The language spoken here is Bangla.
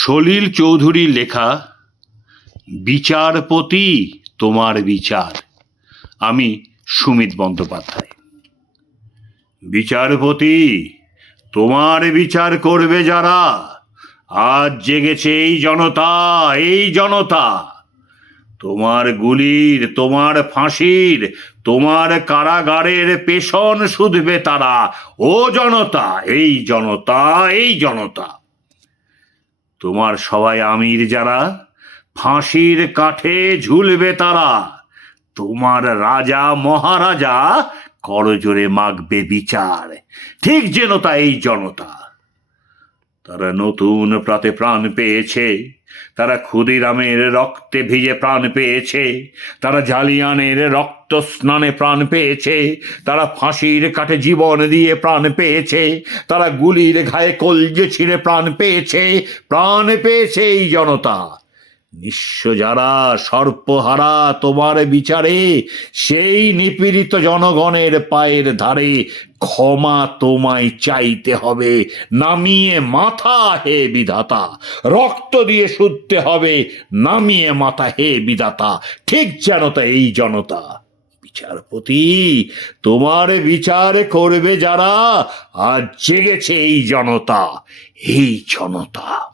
সলিল চৌধুরীর লেখা বিচারপতি তোমার বিচার। আমি সুমিত বন্দ্যোপাধ্যায়। বিচারপতি তোমার বিচার করবে যারা, আজ জেগেছে এই জনতা। তোমার গুলির, তোমার ফাঁসির, তোমার কারাগারের পেষণ শুধবে তারা। ও জনতা, এই জনতা। তোমার সবাই আমির যারা, ফাঁসির কাঠে ঝুলবে তারা। তোমার রাজা মহারাজা করজোরে মাগবে বিচার। ঠিক যেন তা এই জনতা। তারা নতুন প্রাতে প্রাণ পেয়েছে, তারা ক্ষুদিরামের রক্তে ভিজে প্রাণ পেয়েছে, তারা জালিয়ানের রক্ত স্নানে প্রাণ পেয়েছে, তারা ফাঁসির কাঠে জীবন দিয়ে প্রাণ পেয়েছে, তারা গুলির ঘায়ে কলজে ছিঁড়ে প্রাণ পেয়েছে এই জনতা। নিঃস্ব যারা, সর্পহারা তোমার বিচারে, সেই নিপীড়িত জনগণের পায়ের ধারে ক্ষমা তোমায় চাইতে হবে নামিয়ে মাথা, হে বিধাতা। রক্ত দিয়ে শুদ্ধতে হবে নামিয়ে মাথা, হে বিধাতা। ঠিক যেন তা এই জনতা। বিচারপতি তোমার বিচার করবে যারা, আজ জেগেছে এই জনতা।